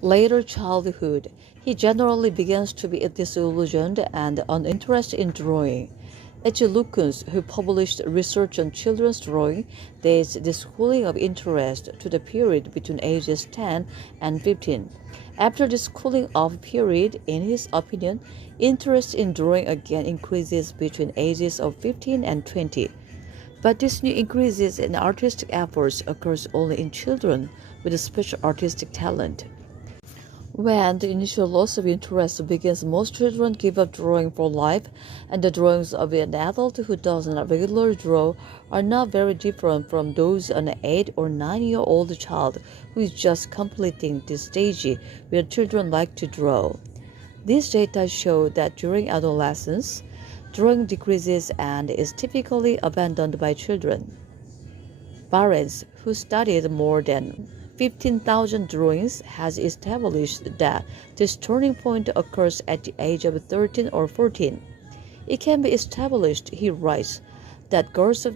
Later childhood, he generally begins to be disillusioned and uninterested in drawing. H. Lucas, who published research on children's drawing, dates this cooling of interest to the period between ages 10 and 15. After this cooling off period, in his opinion, interest in drawing again increases between ages of 15 and 20. But this new increases in artistic efforts occurs only in children with a special artistic talent. When the initial loss of interest begins, most children give up drawing for life, and the drawings of an adult who does not regularly draw are not very different from those of an 8 or 9-year-old child who is just completing this stage where children like to draw. These data show that during adolescence, drawing decreases and is typically abandoned by children. Barnes, who studied more than 15,000 drawings, has established that this turning point occurs at the age of 13 or 14. It can be established, he writes, that girls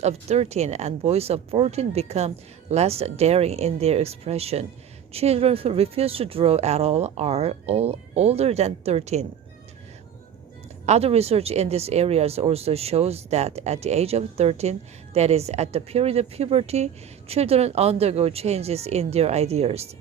of 13 and boys of 14 become less daring in their expression. Children who refuse to draw at all are all older than 13. Other research in these areas also shows that at the age of 13, that is, at the period of puberty, children undergo changes in their ideas.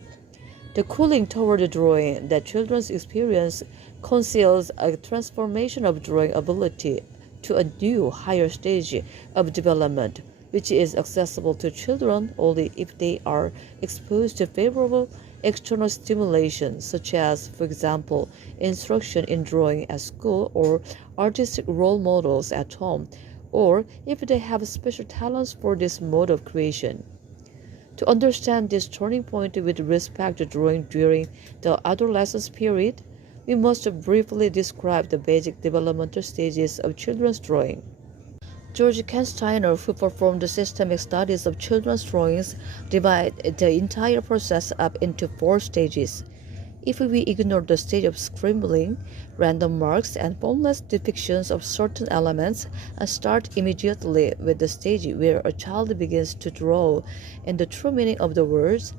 The cooling toward drawing that children experience conceals a transformation of drawing ability to a new, higher stage of development, which is accessible to children only if they are exposed to favorable external stimulation, such as, for example, instruction in drawing at school or artistic role models at home, or if they have special talents for this mode of creation. To understand this turning point with respect to drawing during the adolescence period, we must briefly describe the basic developmental stages of children's drawing. George Kansteiner, who performed systemic studies of children's drawings, divided the entire process up into 4 stages. If we ignore the stage of scribbling, random marks, and formless depictions of certain elements, and start immediately with the stage where a child begins to draw in the true meaning of the words,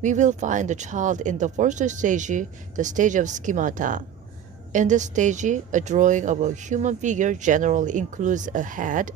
we will find the child in the first stage, the stage of schemata. In this stage, a drawing of a human figure generally includes a head,